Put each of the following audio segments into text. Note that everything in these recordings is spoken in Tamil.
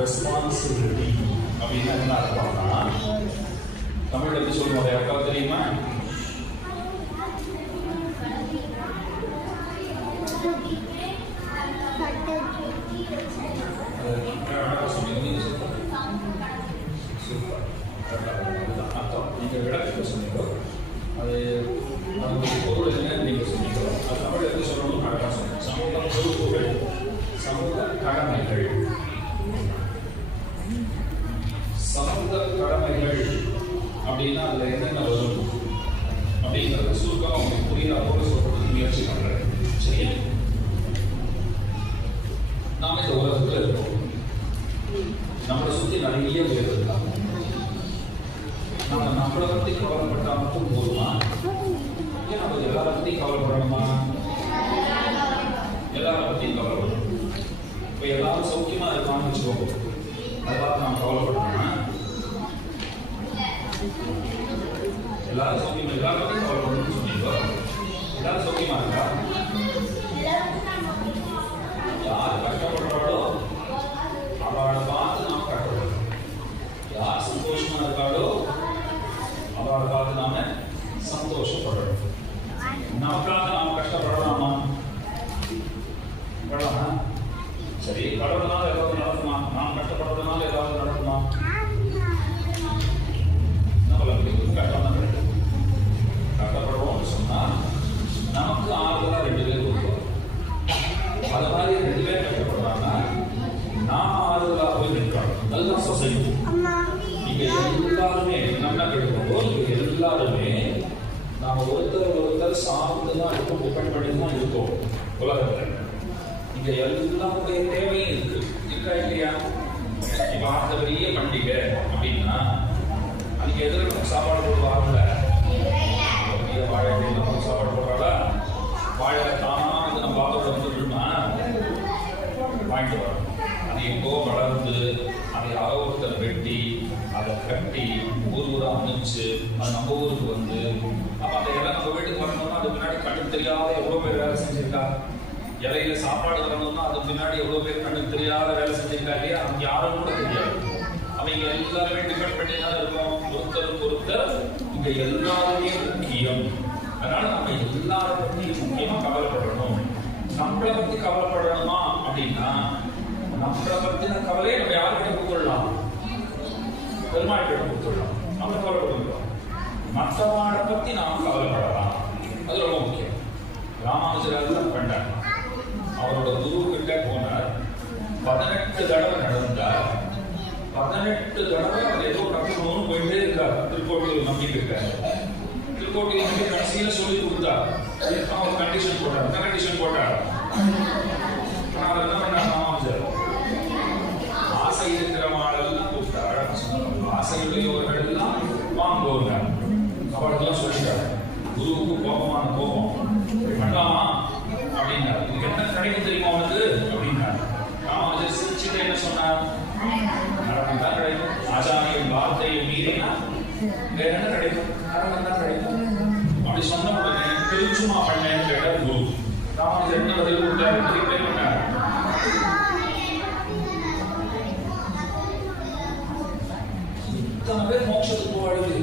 ரெஸ்பான்சிபிலிட்டி அப்படின்னு என்ன அர்த்தம்னா, தமிழ் எப்படி சொல்லுவோம் அக்கா தெரியுமா? நீங்கள் விளக்கத்தை சொன்னீங்களோ அது அதனுடைய பொருள் என்னன்னு நீங்கள் சொன்னீங்களோ அது தமிழ் எப்படி சொல்லணும்னு கரெக்டாக சொன்னீங்க. சமூக பொறுப்புகள், சமூக கடமைகள். சமூக கடமைகள் அப்படின்னா அதில் என்னென்ன வரும் அப்படிங்கிறத சுருக்கம் அவங்களுக்கு புரியுற போல சொல்றதுக்கு முயற்சி பண்ணுறேன். சரி, நாம் இந்த உலகத்தில் இருக்கோம். நம்மளை சுற்றி நிறைய பேர் இருக்காங்க. நம்ம நம்மளை பற்றி கவலைப்பட்டா மட்டும் போதுமா? ஏன் நம்ம எல்லாரை பற்றியும் கவலைப்படணுமா? எல்லாரை பற்றியும் கவலைப்படணும். இப்போ எல்லாரும் சௌக்கியமா இருக்கான்னு வச்சுக்கோங்க, அதை பார்த்து நாம் கவலைப்படணுமா? எல்லாரும் சௌக்கியமா, எல்லாரை பற்றியும் கவலைப்படணும்னு சொன்னீங்க. எல்லாரும் சௌக்கியமா இருக்கா? யார் கஷ்டப்படுறாளோ அவளை பார்த்து நாம் கஷ்டப்படணும். யார் சந்தோஷமா இருக்காளோ அவளை பார்த்து நாம சந்தோஷப்படணும். நமக்காக நாம் கஷ்டப்படலாமா? படலாமா? சரி, கடவுள்னால ஏதாவது நடக்குமா? நாம் கஷ்டப்படுறதுனால ஏதாவது நடக்குமா? நம்மளுக்கு கஷ்டம் தான் கிடைக்கும். கஷ்டப்படுறோம்னு சொன்னா நமக்கு ஆறுதலா 2 பேர் வருவாங்க. அது மாதிரி 2 பேர் கஷ்டப்படுறாங்க, நாம ஆறுதலா போய் நிற்கணும். அதுதான் சொசைட்டி. இங்க எல்லாருமே நம்ம கிடைக்கும்போது இங்க எல்லாருமே நாம ஒருத்தர் சார்ந்துதான் இருக்கும், டிபெண்ட் பண்ணி தான் இருக்கோம் உலகத்துல. இங்க எல்லாருடைய தேவையும் இருக்கு, இருக்கா இல்லையா? இப்ப அந்த பெரிய பண்டிகை அப்படின்னா அதுக்கு எதிர சாப்பாடு போடுவாங்கல்ல, வாழை சாப்பாடு போடுறாங்களா? வாழை தானா வந்து நம்ம பாத்திரம் வந்து விடுமா? வாங்கிட்டு வரோம். அது எங்கோ வளர்ந்து அதை யாரோ ஒருத்தர் வெட்டி அதை கட்டி ஊரா அனுப்பிச்சு அது நம்ம ஊருக்கு வந்து அப்போ அந்த இலை நம்ம வீட்டுக்கு வரணும்னா அது பின்னாடி கண்ணுக்கு தெரியாத எவ்வளோ பேர் வேலை செஞ்சிருக்கா? இலையில சாப்பாடு வரணும்னா அது பின்னாடி எவ்வளோ பேர் கண்ணுக்கு தெரியாத வேலை செஞ்சிருக்கா இல்லையா? அவங்க யாரும் கூட தெரியாது. அவங்க எல்லாருமே டிபெண்ட் பண்ணி தான் இருக்கோம். ஒருத்தர் இங்க எல்லாருமே முக்கியம். அதனால நம்ம எல்லாரை பத்தி முக்கியமா கவலைப்படணும். நம்மளை பத்தி கவலைப்படணுமா அப்படின்னா நம்மளை பத்தின கவலையை நம்ம யாருக்கிட்ட கொடுத்துடலாம்? பெருமாள் கிட்ட கொடுத்துடலாம். நம்ம கவலைப்படுறோம். மற்றவாட பத்தி நாம் கவலைப்படலாம். அது ரொம்ப முக்கியம். ராமானுஜர் பண்ணார். அவரோட குரு கிட்ட போனார். 18 தடவை நடந்தார். 18 தடவை அவர் ஏதோ கட்டணும்னு போயிட்டே இருக்கார். திருக்கோட்டில் நம்பிக்கை இருக்காரு. திருக்கோட்டில் நம்பி கடைசியில சொல்லி கொடுத்தார். அவர் கண்டிஷன் போட்டார். என்ன கண்டிஷன் போட்டார்? அவர் என்ன பண்ணார்? ராமானுஜர் ஆசை இருக்கிறவாளெல்லாம் கூப்பிட்டார். ஆசையுடையவர்கள் எல்லாம் வாங்குவாங்க. அவர்களெல்லாம் சொல்லிட்டார். குருவுக்கு கோபமான கோபம் பண்ணலாமா அப்படின்னாரு. இதுக்கு என்ன கிடைக்கும் தெரியுமா அவனுக்கு அப்படின்னாரு. ராமானுஜர் சிரிச்சுட்டு என்ன சொன்னார்? நரகம் தான் கிடைக்கும். ஆச்சாரியின் வார்த்தையை மீறினா வேற என்ன கிடைக்கும்? நரகம் தான் கிடைக்கும். அப்படி சொன்ன உடனே திருச்சுமா பண்ணேன்னு கேட்டார் குரு. ராமானுஜர் என்ன பதில் கொடுத்தாரு? திருப்பி பண்ணார். இத்தனை பேர் மோட்சத்துக்கு போவாடு,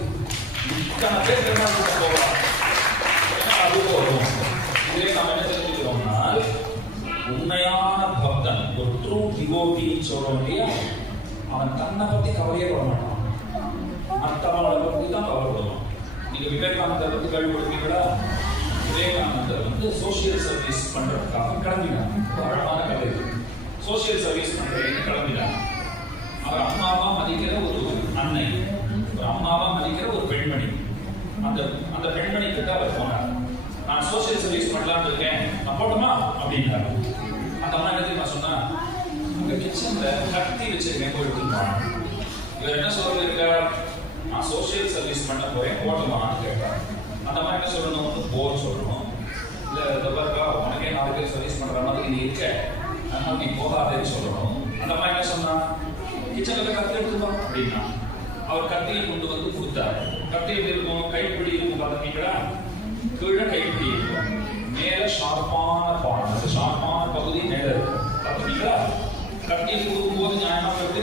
இத்தனை பேர் பெருமாளுக்கு போவாங்க. அது போதும். இதே நம்ம என்ன தெரிஞ்சுக்கிறோம்னா உண்மையான பக்தன், ஒரு ட்ரூ டிவோட்டின்னு சொல்றோம் இல்லையா, அவன் தன்னை பத்தி கவலையே பட மாட்டான். மற்றவங்களை பத்தி தான் கவலைப்படுவான். நீங்க விவேகானந்தர் பத்தி கேள்விப்படுவீங்களா? விவேகானந்தர் வந்து சோசியல் சர்வீஸ் பண்றதுக்காக கிளம்பினார். அழகான கதை. சோசியல் சர்வீஸ் பண்றதுக்கு கிளம்பினார். அவர் அம்மாவா மதிக்கிற ஒரு அன்னை, ஒரு அம்மாவா மதிக்கிற ஒரு பெண்மணி. அந்த பெண்மணி கிட்ட அவர் போனார். நான் சோசியல் சர்வீஸ் பண்ணலான்னு இருக்கேன், நான் போட்டுமா அப்படின்னாரு. அந்த அம்மா என்ன தெரியுமா சொன்னா? உங்க கிச்சன்ல கத்தி வச்சிருக்கேன், போய் எடுத்துருவாங்க. இவர் என்ன சொல்லிருக்கார்? நான் சோசியல் சர்வீஸ் பண்ண போறேன், போட்டுமான்னு கேட்கிறார். அந்த அம்மா என்ன சொல்லணும்? வந்து போர் சொல்லணும். இல்ல இதற்கா உனக்கே 4 பேர் சர்வீஸ் பண்ற மாதிரி நீ இருக்க, அதனால நீ போகாதேன்னு சொல்லணும். அந்த அம்மா என்ன சொன்னா? கிச்சன்ல கத்தி எடுத்துருவோம் அப்படின்னா அவர் கத்தியை கொண்டு வந்து கொடுத்தார். கத்தி எப்படி இருக்கும்? கைப்பிடி இருக்கும் பார்த்தீங்களா? கீழே கைப்பிடி இருக்கும், மேல ஷார்ப்பான பாடம், ஷார்ப்பான பகுதி மேல இருக்கும் பார்த்தீங்களா? கத்தியை கொடுக்கும் போது நியாயமா எப்படி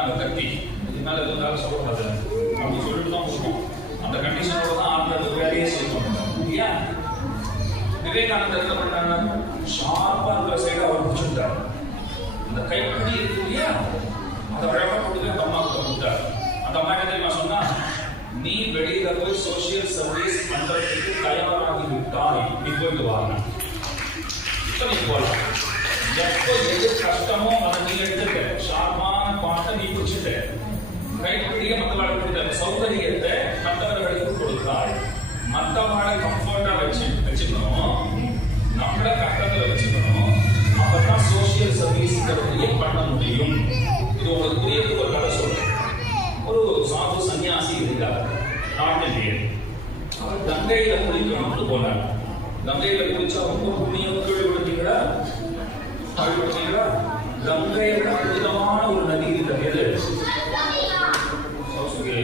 இந்தாங்க கத்தி, இது மேலே இருந்தாலும் சொல்லக்கூடாது அப்படின்னு சொல்லிட்டு தான் கொடுப்போம். அந்த கண்டிஷனோட தான் அந்த வேலையே செய்வாங்க இல்லையா? விவேகானந்தர் என்ன பண்ணாங்க, ஷார்ப்பா இருக்கிற சைடு அவர் பிடிச்சிட்டார். அந்த கைப்பிடி இருக்கு இல்லையா, அதை அழகா கொடுத்து அந்த அம்மா கிட்ட கொடுத்தார். அந்த அம்மா என்ன தெரியுமா சொன்னா, நீ வெளியில போய் சோசியல் சர்வீஸ் பண்றதுக்கு தயாராகி விட்டாய், நீ போயிட்டு வாங்க. இப்ப நீ போகலாம். எப்போ எது கஷ்டமோ அதை நீ எடுத்துட்ட, ஷார்ப்பான பாட்டை நீ பிடிச்சிட்ட, கைப்பிடிய மற்றவர்களுக்கு கொடுத்த சௌகரியத்தை மற்றவர்களுக்கு கொடுத்தாய். மற்றவங்களை கம்ஃபர்ட்டா வச்சுக்கணும், நம்மளை கட்டத்துல வச்சுக்கணும். அப்பதான் சோசியல் சர்வீஸ்ங்கிறதையே பண்ண முடியும். இது உங்களுக்கு புரியறதுக்கு ஒரு கதை சொல்றேன். ஒரு சாது சன்னியாசி இருந்தார் நாட்டிலேயே. அவர் கங்கையில குளிக்கணும்னு போனார். கங்கையில குளிச்சா ரொம்ப புண்ணியம். கேள்விப்பட்டீங்களா? கேள்விப்பட்டீங்களா? கங்கையோட புனிதமான ஒரு நதி இருக்கிறது. எது?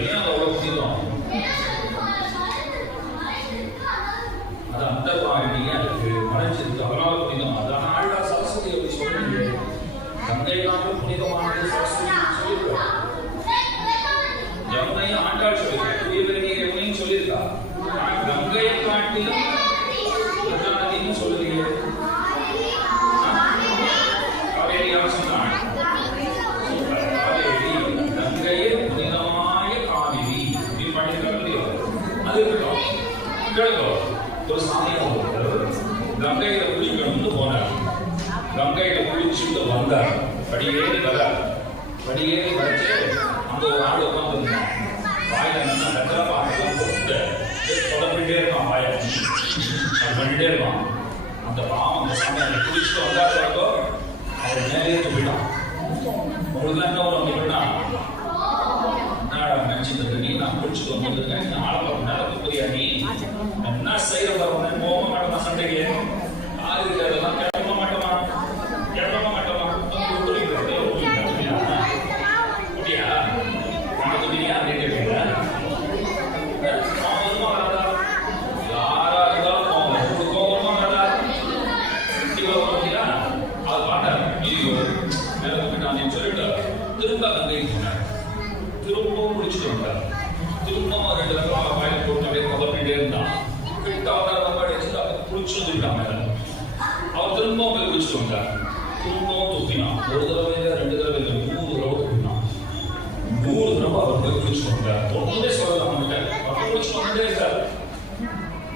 ஏன் அவ்வளவு புனிதம்? அது அந்த பாடியா இருக்கு, மறைஞ்சிருக்கு, அதனால புனிதம். அதான் ஆழ்வா சரஸ்வதி அப்படி சொல்றீங்க. கங்கையிலான புனிதமானது சரஸ்வதி சொல்லியிருக்கா. யமுனையும் ஆண்டாள் சொல்லியிருக்கா, புரியவேண்டிய யமுனையும் சொல்லியிருக்கா. கங்கையை காட்டிலும் நதின்னு சொல்லுறீங்க. காவேரி அவசரம் கங்கையே புனிதமாய காவிரி அப்படின்னு பண்ணியிருக்காங்க. அது இருக்கட்டும், கேளுங்க. ஒரு சாமியார் கங்கையில குளிக்கணும்னு போனார். கங்கையில குளிச்சுட்டு வந்தார். படியேறி வரார். படியேறி வச்சு அங்க ஒரு ஆள் உட்காந்துருந்தான். வாயில நல்லா கத்திர பாக்கெல்லாம் போட்டு தொடர்ந்துட்டே இருக்கான். வாயை பண்ணிட்டே இருக்கான். அந்த பாவம் அந்த சாமியார் குளிச்சுட்டு வந்தாருக்கோ அவர் மேலே துப்பிட்டான். உங்களுக்கு என்ன ஒரு வந்துட்டா நினைச்சிட்டு நீ நான் குளிச்சுட்டு வந்துருக்கேன், ஆளப்பா நேரத்துக்கு புரியா நீ என்ன செய்யற வரவனே போக மாட்டோமா சண்டைக்கு? ஆளுக்கு அதெல்லாம் கேட்க மாட்டோமா? கேட்க மாட்டோமா? முடியா அப்படியா அப்படின்னு கேட்டீங்க. கோபமா வராதா? யாரா இருந்தாலும் கோபம். உங்களுக்கு கோபமா வராதா? முடியா அது பாட்டாரு மேல நான் சொல்லிட்டு திரும்ப கங்கைக்கு போனார். திரும்பவும் முடிச்சுட்டு வந்தார். திரும்பவும் 2 தடவை வாயில போட்டு கவர்ந்துட்டே இருந்தான். கிட்ட அவர் அடிச்சுட்டு குளிச்சு வந்துட்டாங்க. அவர் திரும்பவும் போய் குளிச்சுட்டு வந்தார். திரும்பவும் துப்பினான். 1 தடவை இல்லை, 2 தடவை இல்லை, 3 தடவை துப்பினான். 3 தடவை அவர் போய் குளிச்சுட்டு வந்தார். ஒன்றுமே சொல்லலாம் அவன்கிட்ட. அவர் குளிச்சுட்டு வந்துட்டே இருக்கார்.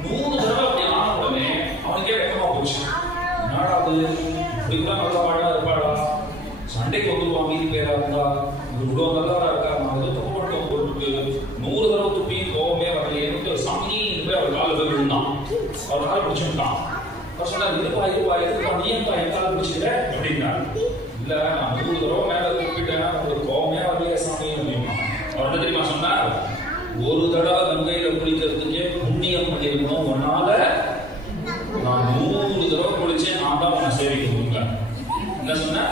3 தடவை அப்படி ஆன உடனே அவனுக்கே வெக்கமா போச்சு. என்னடா அது, இப்படிலாம் நல்லா பாடா இருப்பாடா, சண்டைக்கு வந்துருவான் மீதி பேரா இருந்தா, இவ்வளோ நல்லா இருக்கா, நான் ஏதோ தப்பு மட்டும் போட்டு 100 தடவை துப்பி கோவமே வரலையே சாமி போய் அவர் காலில் போய் விழுந்தான். அவர் காலை பிடிச்சுட்டான். அவர் சொன்னார், இருப்பா நீ ஏன்பா என் காலை பிடிச்சிக்கிற அப்படின்னா. இல்ல நான் 100 தடவை மேல துப்பிட்டேன், உங்களுக்கு கோவமே வரலையே சாமி அப்படின்னா. அவர் என்ன தெரியுமா சொன்னார், 1 தடவை கங்கையில குளிக்கிறதுக்கே புண்ணியம் பண்ணிருக்கணும். உன்னால நான் 100 தடவை குளிச்சேன், நான் தான் உன்னை சேவிக்கணுங்க. என்ன சொன்ன?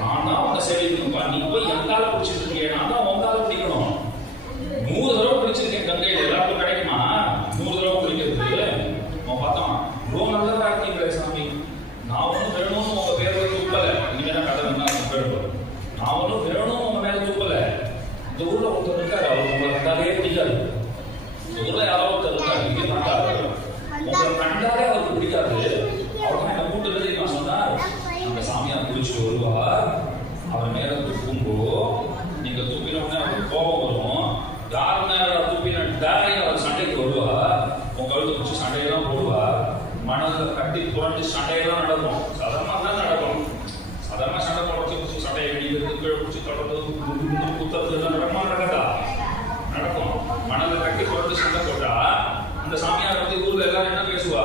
நான் தான் உன்னை சேவிக்கணும்பா. நீ போய் என் காலை பிடிச்சிட்டு இருக்கேன், நான் தான் உன் காலை பிடிக்கணும். 100 தடவை குளிச்சிருக்கேன் கங்கையில, எல்லாருக்கும் கிடைக்குமா 100 தடவை குளிக்கிறதுக்கு? அவன் பார்த்தான், ரொம்ப நல்லதா இருக்கீங்களே சாமி, நான் ஒன்றும் வேணும்னு உங்க பேரை துப்பல. இனிமே தான் கதை இருந்தா பேர் நான் ஒன்றும் வேணும்னு உங்க மேல துப்பல. இந்த ஊர்ல ஒருத்தர் இருக்காரு, அவர் உங்களை கண்டாலே பிடிக்காது. இந்த ஊர்ல யாரோ ஒருத்தர் இருக்காரு, இங்கே கண்டாரு, உங்களை கண்டாலே அவருக்கு பிடிக்காது. அவர் தான் என்ன கூட்டுறது நான் சொன்னார், அந்த சாமியார் குளிச்சுட்டு வருவார். அவர் மேல துப்பும்போ நீங்க துப்பினோடனே அவருக்கு கோபம் வரும். யார் மேல துப்பினாலே அவர் சண்டைக்கு வருவார். உங்க கழுத்து பிடிச்சி சண்டையெல்லாம் போடுவார். மனதில் கட்டி புரண்டு சண்டையெல்லாம் நடக்கும். சாதாரணமாக தான் நடக்கும். சாதாரண சண்டை போடுறது, சண்டையை அடிக்கிறது, கீழே பிடிச்சி தொடர்றது, குத்துறது நடக்குமா? நடக்கா? நடக்கும். மனதில் கட்டி புரண்டு சண்டை போட்டா அந்த சாமியார் வந்து ஊர்ல எல்லாரும் என்ன பேசுவா?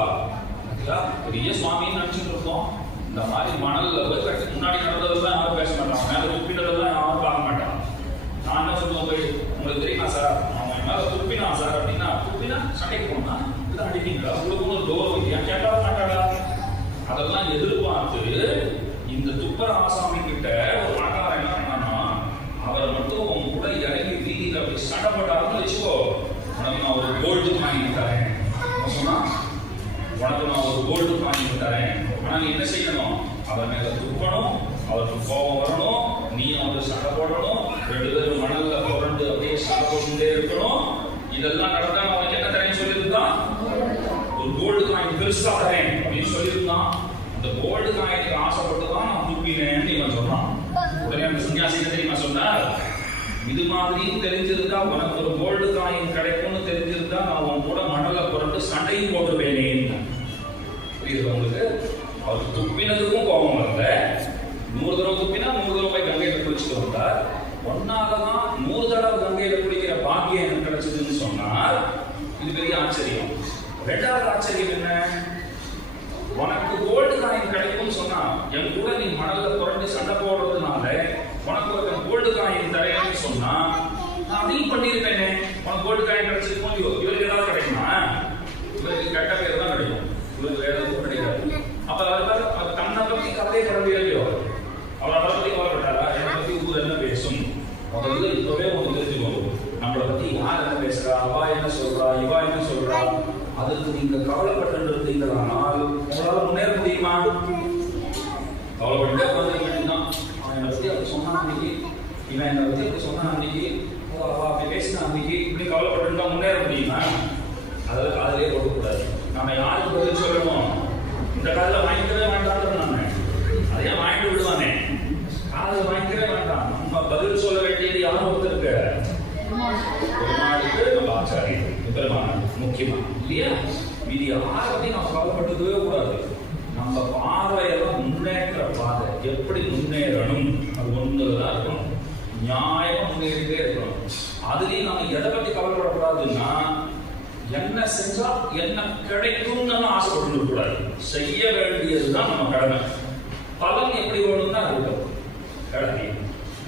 பெரிய சுவாமின்னு நினைச்சிட்டு இருக்கோம். இந்த மாதிரி மணல்ல போய் கட்டி முன்னாடி நடந்ததெல்லாம் யாரும் பேச மாட்டாங்க, மேல துப்பினதெல்லாம் யாரும் பார்க்க மாட்டான். நான் என்ன சொல்லுவேன், போய் உங்களுக்கு தெரியுமா சார், அவன் மேல துப்பினா சார் அப்படின்னா, துப்பினா சண்டைக்கு போனா இதான் அடிப்பீங்களா, உங்களுக்கு ஒரு டோர் இல்லையா, கேட்டா மாட்டாடா. அதெல்லாம் எதிர்பார்த்து இந்த துப்பர ஆசாமி கிட்ட ஒரு பணக்காரன் என்ன பண்ணான்னா, அவரை மட்டும் உங்க கூட இறங்கி வீதியில் அப்படி சண்டை போட்டாருன்னு வச்சுக்கோ, உனக்கு நான் ஒரு கோல்டு வாங்கி தரேன் சொன்னா, உனக்கு நான் ஒரு கோல்டு வாங்கி தரேன், ஆனா நீ என்ன செய்யணும்? அவன் மேல துப்பணும், அவருக்கு கோபம் வரணும், நீ அவருக்கு சண்டை போடணும், 2 பேரும் மணல்ல புரண்டு அப்படியே சண்டை போட்டுட்டே இருக்கணும். இதெல்லாம் நடந்தா அவனுக்கு என்ன தரேன்னு சொல்லியிருந்தான்? ஒரு கோல்டு காயின் பெருசா தரேன் அப்படின்னு சொல்லியிருந்தான். அந்த கோல்டு காயினுக்கு ஆசைப்பட்டு தான் நான் துப்பினேன்னு இவன் சொன்னான். உடனே அந்த சன்னியாசி என்ன தெரியுமா சொன்னார்? இது மாதிரியும் தெரிஞ்சிருந்தா, உனக்கு ஒரு கோல்டு காயின் கிடைக்கும்னு தெரிஞ்சிருந்தா நான் உன் கூட மணல புரண்டு சண்டையும் போட்டுருவேனேன்னு. புரியுது உங்களுக்கு? அவர் துப்பினதுக்கும் கோபம் வரல. 100 தடவை துப்பினா 100 தடவை போய் கங்கையில குளிச்சுட்டு வந்தார். ஒன்னாலதான் 100 தடவை கங்கையில குளிக்கிற பாக்கியம் எனக்கு கிடைச்சதுன்னு சொன்னார். இது பெரிய ஆச்சரியம். 2வது ஆச்சரியம் என்ன? உனக்கு கோல்டு காயின் கிடைக்கும்னு சொன்னா, என் கூட நீ மணல்ல புரண்டு சண்டை போடுறதுனால உனக்கு ஒரு கோல்டு காயின் தரேன்னு சொன்னா நான் அதையும் பண்ணிருப்பேனே. உனக்கு கோல்டு காயின் கிடைச்சிருக்கும். இவருக்கு ஏதாவது கிடைக்குமா? இவருக்கு கெட்ட பேர் தான் கிடைக்கும், இவருக்கு வேற எதுவும் கிடைக்காது. அப்ப அவர் தன்னை பத்தி கவலைப்படவே இல்லையோ? அவர் அவரை பத்தி கவலைப்பட்டாரா? என்னை பத்தி ஊர் என்ன பேசும்? முதல்ல இப்பவே உங்களுக்கு தெரிஞ்சுக்கணும், நம்மளை பத்தி யார் என்ன பேசுறா, அவா என்ன சொல்றா, இவா என்ன சொல்றா, அதுக்கு நீங்க கவலைப்பட்டு இருந்தீங்களானால் உங்களால முன்னேற முடியுமா? கவலைப்பட்டு உட்காந்துருக்கீங்கன்னா, அவன் என்னை பத்தி அப்படி சொன்னான் அன்னைக்கு, இவன் என்னை பத்தி அப்படி சொன்னான் அன்னைக்கு, அவா அப்படி பேசினா அன்னைக்கு, இப்படி கவலைப்பட்டு இருந்தா முன்னேற முடியுமா? அதாவது காதலே கொடுக்கக்கூடாது. நம்ம யாருக்கு பதில் சொல்லணும்? இந்த காதல வாங்கிக்கவே வேண்டாம், நாம அதையே வாங்கிட்டு விடுவானே, காதல வாங்கிக்கவே வேண்டாம். நம்ம பதில் சொல்ல வேண்டியது யாரும் ஒருத்தருக்கு, பெருமாளுக்கு, நம்ம ஆச்சாரியர் பெருமாள் முக்கியமா இல்லையா? இது யாரை பத்தி நம்ம கவலைப்பட்டதே கூடாது. நம்ம பார்வையெல்லாம் முன்னேற்ற பாதை, எப்படி முன்னேறணும் அது ஒண்ணுதான் இருக்கணும். நியாயமா முன்னேறிட்டே இருக்கணும். அதுலயும் நம்ம எதை பத்தி கவலைப்படக்கூடாதுன்னா, என்ன செஞ்சா என்ன கிடைக்கும்னு ஆசைப்பட்டு கூடாது. செய்ய வேண்டியதுதான் நம்ம கடமை. பலன் எப்படி வேணும்னா இருக்கட்டும், கடமை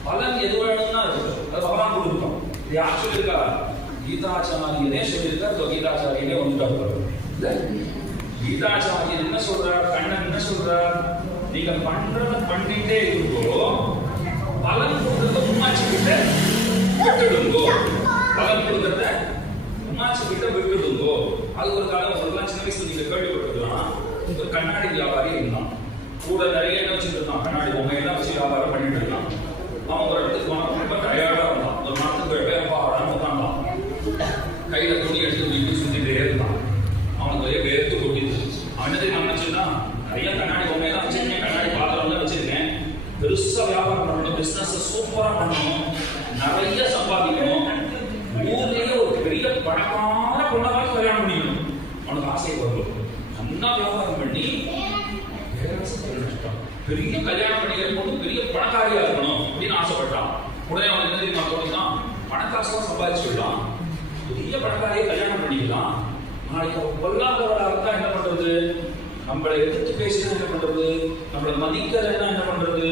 பலன் எது வேணும்னா இருக்கட்டும், அது பகவான் கொடுக்கணும். இது யார் சொல்லியிருக்கா? கீதாச்சாரியனே சொல்லியிருக்கார். கீதாச்சாரியனே வந்துட்டார். கீதாச்சாரியன் என்ன சொல்றார்? கண்ணன் என்ன சொல்றார்? நீங்க பண்றத பண்ணிட்டே இருக்கோ, பலன் கொடுக்கறத உமாச்சு கிட்ட விட்டுடுங்கோ. பலன் கொடுக்கறத உமாச்சு கிட்ட விட்டுடுங்கோ. அது ஒரு காலம் ஒரு சின்ன வயசுல நீங்க கேள்விப்பட்டிருக்கலாம். ஒரு கண்ணாடி வியாபாரி இருந்தான். கூட நிறைய என்ன வச்சுட்டு இருந்தான், கண்ணாடி பொம்மையெல்லாம் வச்சு வியாபாரம் பண்ணிட்டு இருக்கான். அவன் ஒரு இடத்துக்கு போனான், ரொம்ப டயர்டா இருந்தான். ஒரு நாட்டுக்கு வேப்பாடான்னு உட்காந்தான். கையில துணி எடுத்து வீட்டு சுத்திட்டே இருந்தான். அவனுக்கு ஒரே வேர்த்து கொட்டிடுச்சு. அவன் என்ன தெரியும் நினைச்சுன்னா, நிறைய கண்ணாடி பொம்மையெல்லாம் வச்சிருக்கேன், கண்ணாடி பாத்திரம் வச்சிருக்கேன், பெருசா வியாபாரம் பண்ணணும், பிசினஸ் சூப்பரா பண்ணணும், நிறைய சம்பாதிக்கணும், ஊர்லயே ஒரு பெரிய பணக்கார பொண்ணாக கல்யாணம் பண்ணிக்கணும். அவனுக்கு ஆசை வரும். நல்லா வியாபாரம் பண்ணி பெரிய கல்யாணம் பண்ணிக்கிற பொண்ணு பெரிய பணக்காரியா இருக்கணும் அப்படின்னு ஆசைப்பட்டான். உடனே அவன் என்ன தெரியுமா தோணுதான், பணக்காசெல்லாம் சம்பாதிச்சுடலாம், பெரிய பணக்காரியை கல்யாணம் பண்ணிக்கலாம். நாளைக்கு பொல்லாதவராக இருந்தா என்ன பண்றது? நம்மளை எதிர்த்து பேசினா என்ன பண்றது? நம்மளை மதிக்கிறதுனா என்ன பண்றது?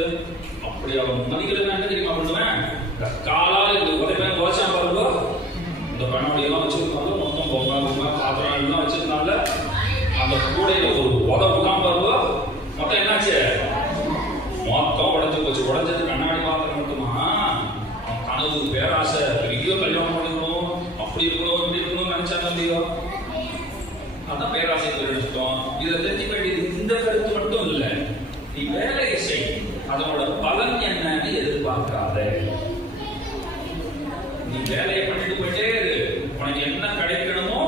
அப்படி அவன் மதிக்கிறதுனா என்ன தெரியுமா பண்ணுவேன்? காலால் இந்த உதவி கோச்சா பாருங்கோ, இந்த கண்ணாடியெல்லாம் வச்சிருக்காங்க, மொத்தம் பொம்மை பாத்திரம் எல்லாம் வச்சிருந்தாங்க. அந்த கூடையில ஒரு உதவுதான் பாருங்கோ, மொத்தம் என்னாச்சு? மொத்தம் உடஞ்சு போச்சு. உடஞ்சது கண்ணாடி பாத்திரம் மட்டுமா? அவன் கனவு பேராசை, பெரிய கல்யாணம் பண்ணிக்கணும், அப்படி இருக்கணும், இப்படி இருக்கணும் நினைச்சாங்க இல்லையோ? அதான் பேராசை எடுத்துட்டோம். இதை தெரிஞ்சுக்க வேண்டியது இந்த கருத்து மட்டும் இல்லை, நீ வேலையை செய், அதனோட பலன் என்னன்னு எதிர்பார்க்காத. நீ வேலையை பண்ணிட்டு போயிட்டே இரு, உனக்கு என்ன கிடைக்கணுமோ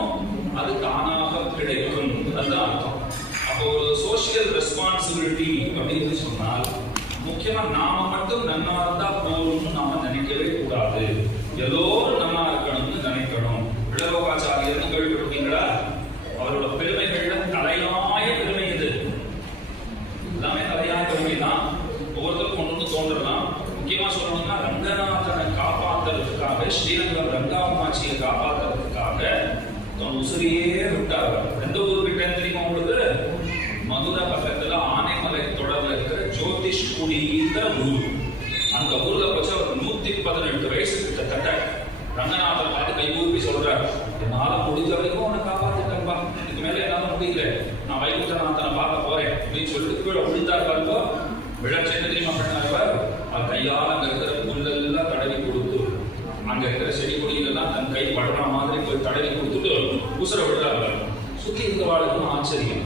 அது தானாக கிடைக்கும். அதுதான் அர்த்தம். அப்போ ஒரு சோசியல் ரெஸ்பான்சிபிலிட்டி அப்படின்னு சொன்னால், முக்கியமா நாம மட்டும் நன்னா இருந்தா போதும்னு நாம நினைக்கவே கூடாது. எல்லோரும் நல்லா இருக்கணும்னு நினைக்கணும். விளவோகாச்சாரியர்னு கேள்விப்பட்டிருக்கீங்களா? அவரோட பெருமைகள்ல தலையாய பெருமை இது. எல்லாமே தலையாய பெருமை தான். ஒவ்வொருத்தருக்கும் ஒன்று தோன்றலாம். முக்கியமா சொல்லணும்னா, ரங்கநாதனை காப்பாற்றுறதுக்காக, ஸ்ரீரங்கம் ரங்காமாட்சியை காப்பாற்றுறதுக்காக தன் உசிரியே விட்டார். எந்த ஊர் கிட்ட தெரியுமா உங்களுக்கு? மதுரை பக்கத்துல ஆனைமலை தொடர்ல இருக்கிற ஜோதிஷ்குடிங்கிற ஊர். அந்த ஊர்ல வச்சு அவர் 118 வயசு கிட்டத்தட்ட ரங்கநாதர் பார்த்து கைகூப்பி சொல்றார், என்னால முடிஞ்ச வரைக்கும் உன்னை காப்பாத்திட்டேன்பா, இதுக்கு மேல என்னால முடியல, நான் வைகுண்டநாதனை பார்க்க போறேன் அப்படின்னு சொல்லிட்டு கீழே விழுந்தார்களோ, விழாச்சு என்ன தெரியுமா பண்ணார்? அவர் கையால் அங்க இருக்கிற புல்லெல்லாம் தடவி கொடுத்து, அங்க இருக்கிற செடி கொடிகளெல்லாம் தன் கை படுற மாதிரி போய் தடவி கொடுத்துட்டு உசுர விடுறாங்க. சுத்தி இருந்த வாழ்க்கும் ஆச்சரியம்.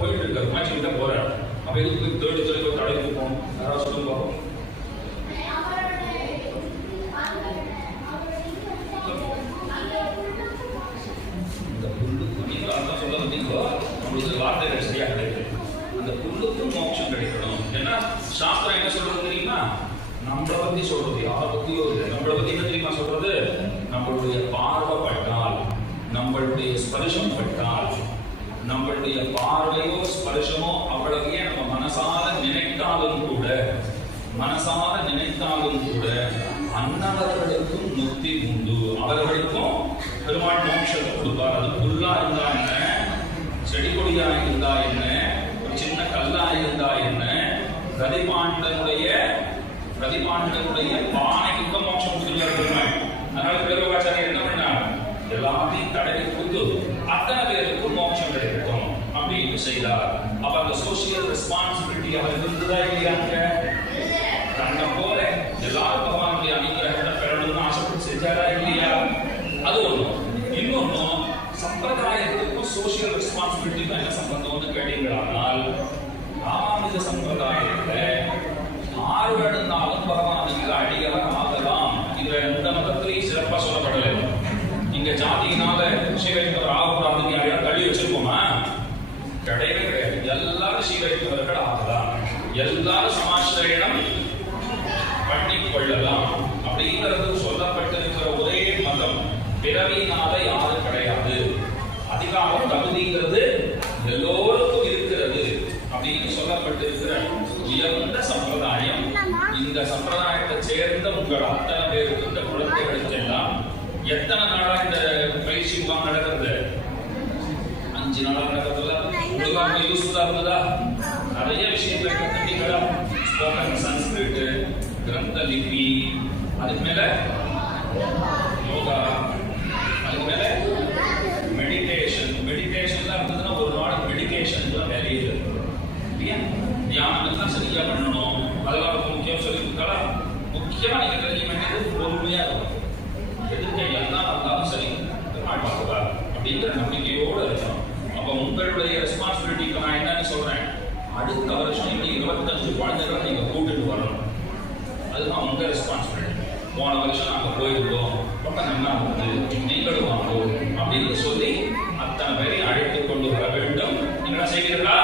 போயிட்டு இருக்காரு, மாச்சிக்கிட்ட போறாரு. அப்ப எதுக்கு தேடி தேடி ஒரு தடைக்கு போகணும்? யாராவது சொல்லுங்க. இந்த புல்லுக்கு நீங்க அர்த்தம் சொல்ல வந்தீங்களோ உங்களுக்கு வார்த்தைகள் சரியா கிடைக்கும். அந்த புல்லுக்கும் மோட்சம் கிடைக்கணும். ஏன்னா சாஸ்திரம் என்ன சொல்றது தெரியுமா? நம்மளை பத்தி சொல்றது, யாரை பத்தியோ இல்லை. நம்மளை பத்தி என்ன தெரியுமா சொல்றது? நம்மளுடைய பார்வை பட்டால், நம்மளுடைய ஸ்பர்ஷம் பட்டால், நம்மளுடைய பார்வையோ ஸ்பர்ஷமோ அவ்வளவையே நம்ம மனசார நினைத்தாலும் கூட அன்னவர்களுக்கும் முக்தி உண்டு. அவர்களுக்கும் பெருமாள் மோட்சத்தை கொடுப்பார். அது புல்லா இருந்தா என்ன, செடி கொடியா இருந்தா என்ன, ஒரு சின்ன கல்லா இருந்தா என்ன, பிரதிபாண்டனுடைய பானைக்கு மோட்சம் கொடுத்துருக்காரு பெருமாள். அதனால பெருமாச்சாரியர் என்ன பண்ணார்? எல்லாத்தையும் தடவி கொடுத்து அத்தனை பேருக்கு மோட்சம் கிடைக்கும் அப்படின்னு செய்தார். அப்ப அந்த சோசியல் ரெஸ்பான்சிபிலிட்டி அவர் இருந்ததா இல்லையாங்க? தன்னை போல எல்லாரும் பகவானுடைய அனுகிரகத்தை பெறணும்னு ஆசைப்பட்டு செஞ்சாரா இல்லையா? அது ஒண்ணு. இன்னொன்னு, சம்பிரதாயத்துக்கும் சோசியல் ரெஸ்பான்சிபிலிட்டிக்கும் என்ன சம்பந்தம்னு கேட்டீங்களானால், ராமானுஜ சம்பிரதாயத்துல ஆறு வேணும்னாலும் பகவானுக்கு அடியவர் ஆகலாம். இதுல எந்த மதத்திலையும் சிறப்பா சொல்லப்படலை. இங்க ஜாதியினால ஸ்ரீவைஷ்ணவர் ஆகக்கூடாதுன்னு யாரையாவது தள்ளி வச்சிருக்கோமா? கிடையவே கிடையாது. எல்லாரும் ஸ்ரீவைஷ்ணவர்கள் ஆகலாம், எல்லாரும் சமாசிரயணம் பண்ணிக் கொள்ளலாம் அப்படிங்கிறது சொல்லப்பட்டிருக்கிற ஒரே மதம். பிறவியினால யாரும் கிடையாது. அதிகாரம் தகுதிங்கிறது எல்லோருக்கும் இருக்கிறது அப்படின்னு சொல்லப்பட்டிருக்கிற உயர்ந்த சம்பிரதாயம். இந்த சம்பிரதாயத்தை சேர்ந்த உங்கள் அத்தனை பேருக்கு, இந்த குழந்தைகளுக்கு எல்லாம் எத்தனை நாளா இந்த பயிற்சி முகாம் நடக்கிறது? 5 நாளா நடக்கிறதுல உங்களுக்கு யூஸ்ஃபுல்லா இருந்ததா? நிறைய விஷயங்களை கத்துட்டீங்களா? ஸ்போக்கன் சன்ஸ்கிரிட், கிரந்த லிபி, அதுக்கு மேல யோகா, அதுக்கு மேல மெடிடேஷன்லாம் இருந்ததுன்னா ஒரு நாள் மெடிடேஷன் தான் வேலையே இல்லையா? தியானம் தான் சரியா பண்ணணும். அதெல்லாம் ரொம்ப முக்கியம் சொல்லி கொடுத்தாலா? முக்கியமா நீங்க தெரிஞ்சு வேண்டியது பொறுமையா இருக்கும். எதிர்க்க எல்லாம் வந்தாலும் சரி பார்த்துக்கா அப்படிங்கிற நம்பிக்கையோடு இருக்கணும். அப்ப உங்களுடைய ரெஸ்பான்சிபிலிட்டிக்கு நான் என்னன்னு சொல்றேன், அடுத்த வருஷம் இன்னும் 25 குழந்தைகளை நீங்க கூட்டிட்டு வரணும். அதுதான் உங்க ரெஸ்பான்சிபிலிட்டி. போன வருஷம் நாங்க போயிருந்தோம், ரொம்ப நல்லா இருந்தது, நீங்களும் வாங்கும் அப்படின்னு சொல்லி அத்தனை பேரை அழைத்துக் கொண்டு வர வேண்டும். நீங்க செய்வீர்களா?